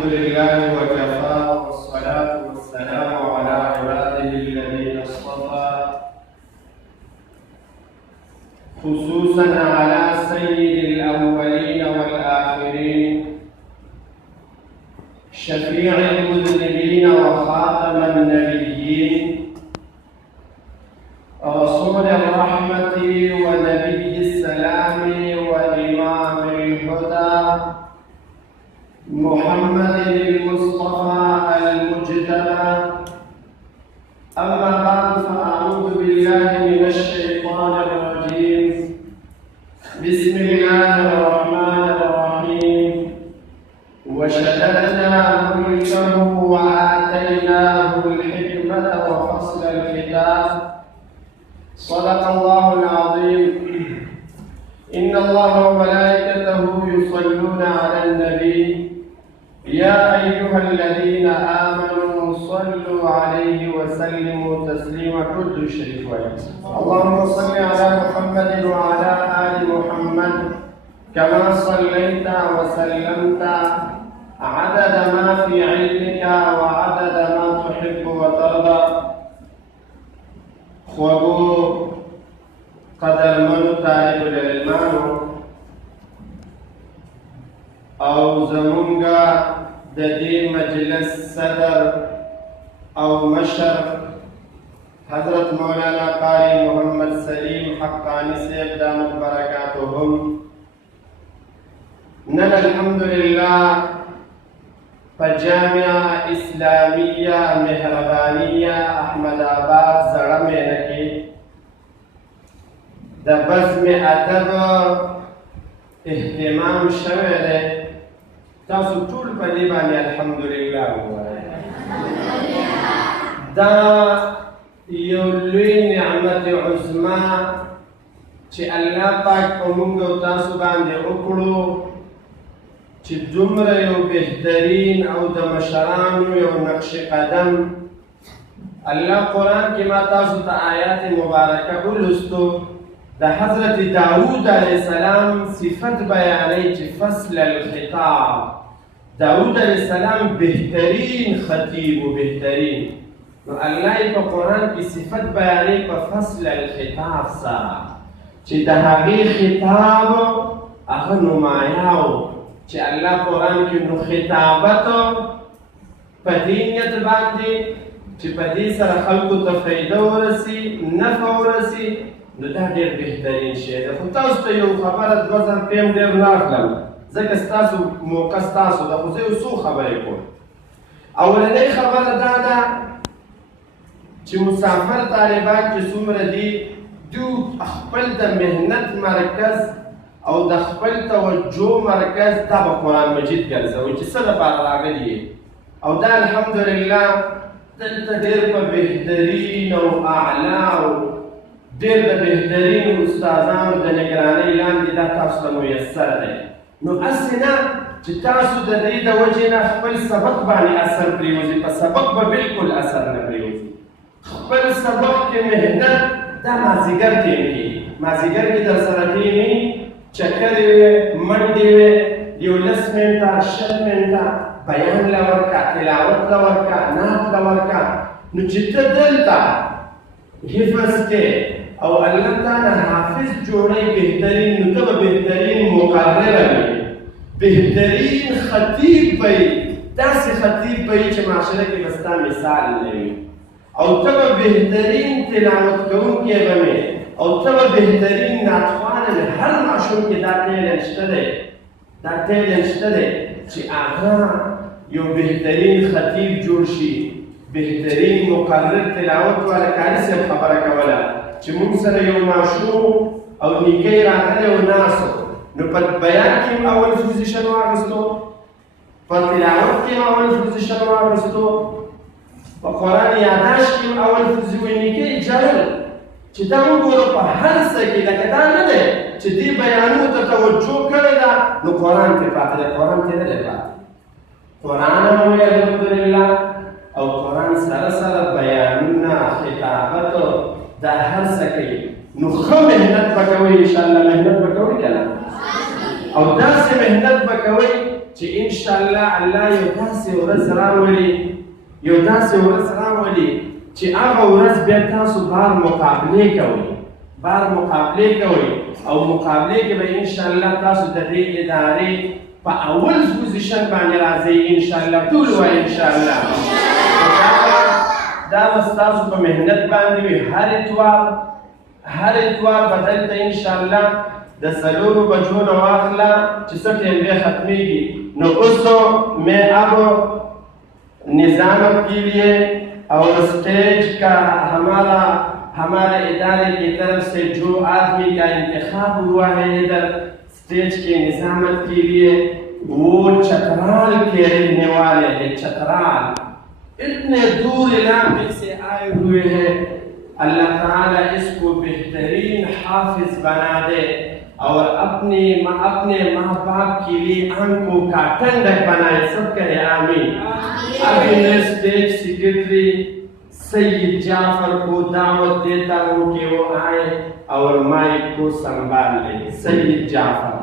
الحمد لله وكفى والصلاة والسلام على عباده الذين اصطفى خصوصا على سيد الأولين والآخرين شفيع المذنبين وخاتم النبيين رسول الرحمة ونبي السلام وإمام الهدى محمد المصطفى المجتبى. أما بعد فأعوذ بالله من الشيطان الرجيم. بسم الله الرحمن الرحيم. وشددنا ملكه وآتيناه الحكمة وفصل الخطاب. صدق الله العظيم. إن الله وملائكته يصلون على النبي يا أيها الذين آمنوا صلوا عليه وسلموا تسليما. كل شيء كويس. اللهم صل على محمد وعلى آل محمد كما صليت وسلمت عدد ما في علمك وعدد ما تحب وترضى. خوابو قدر منو طالب العلمانو او زمونگا د دې مجلس صدر او مشر حضرت مولانا قاری محمد سلیم حقانی صاحب دامت برکاتهم. نن الحمدللہ جامعہ اسلامیہ مهربانیہ احمد آباد زړه مینه کې د بزم ادب اهتمام شوی دی. تاسو ټول په دې باندې الحمدلله ووایئ. دا یو لوی نعمت عظما چې الله پاک په موږ او تاسو باندې وکړو چې دومره یو بهترین او د مشرانو یو نقش قدم الله قرآن کې ما تاسو ته آیات مبارکه ولوستو. د حضرت داود علیه السلام صفت بیانوي چې فصل الخطاب. داود علیه السلام بهترین خطیب و بهترین، نو الله یې په قرآن کې صفت بیانوي په فصل الخطاب سره چې د هغې خطاب هغه نمایه و چې الله قرآن کې نو خطابت په دې نیت باندې چې په دې سره خلکو ته فایده ورسي، نفع ورسي، نو دا ډېر بهترین شی دی. خو تاسو ته یو خبره دوه ځل ټیم ډېر نه اخلم ځکه ستاسو موقع ستاسو ده، خو زه یو څو خبرې کوم. اولنۍ خبره دا ده چې مسافر طالبان چې څومره دي دوی خپل د مهنت مرکز او د خپل توجه مرکز دا به قرآن مجید ګرځوي چې څه لپاره راغلي او دا الحمدلله دلته ډېر په بهترین او اعلی او ډېر د بهترینو استادانو د نګرانۍ لاندې دا تاسو ته میسر دی. نو هسې نه چې تاسو د دې د وجې نه خپل سبق باندې اثر پرېوځي، په سبق به بالکل اثر نه پرېوځي. خپل سبق کې مهنت دا مازدیګر ټیم کې مازدیګر کې در سره کښېني، چکرې وې، منډې وې، یو 10 منټه 20 منټه بیان له ورکړه، تلاوت له ورکړه، نعت له ورکړه. نو چې ته دلته حفظ کې او الله تعالی حافظ جوړی بهترین، نو ته به بهترین مقرره وي، بهترین خطیب به یې، داسې خطیب به یې چې معاشره کې به ستا مثال نه وي. او ته به بهترین تلاوت کوونکی به مې او ته به بهترین نعتخوان مې. هر ماشوم کې دا ټیلنټ شته دی، دا ټیلنټ شته دی چې هغه یو بهترین خطیب جوړ شي، بهترین مقرر تلاوت والا. قاري صاحب خبره کوله چې موږ سره یو ماشوم او نیکۍ راغلی و ناست، نو په بیان کې هم اول پوزیشن واخیستو، په تلاوت کې هم اول پوزیشن واخیستو، په قرآن یاداشت کې هم اول پوزیشن. نیکۍ جلل چې دا وګوره په هر څه کې لکه دا نه دی چې دې بیانونو ته توجه کړې ده نو قرآن کې پاتې دی. قرآن کې نه دی پاتې، قرآن هم وایي الحمدلله، او قرآن سره سره بیانونه، خطابت، دا هر څه کوي. نو ښه محنت به کوئ، انشاءالله محنت به کوئ که نه؟ او داسې محنت به کوئ چې ان شاء الله الله یو داسې ورځ راولي چې هغه ورځ بیا تاسو بار مقابلې کوئ او مقابلې کې به ان شاء الله تاسو د دې ادارې په اول پوزیشن باندې راځئ ان شاء الله. ټول وایي ان شاء الله. دا به ستاسو په محنت باندې وي. هر اتوار به دلته ان شاء الله د 4 بجو نه واخله چې څه ټیم بیا ختمیږي. نو اوس میں اب نظام کے لیے اور اسٹیج کا ہمارے ادارے کی طرف سے جو آدمی کا انتخاب ہوا ہے ادھر اسٹیج کے نظامت کے لیے وہ چترال کے رہنے والے ہیں. چترال اتنے دور علاقے سے آئے ہوئے ہیں. اللہ تعالیٰ اس کو بہترین حافظ بنا دے اور اپنے ماں باپ کے لیے آنکھوں کا ٹھنڈک بنائے. سب کہے آمین. ابھی میں اسٹیج سیکرٹری سید جعفر کو دعوت دیتا ہوں کہ وہ آئے اور مائک کو سنبھال لیں. سید جعفر.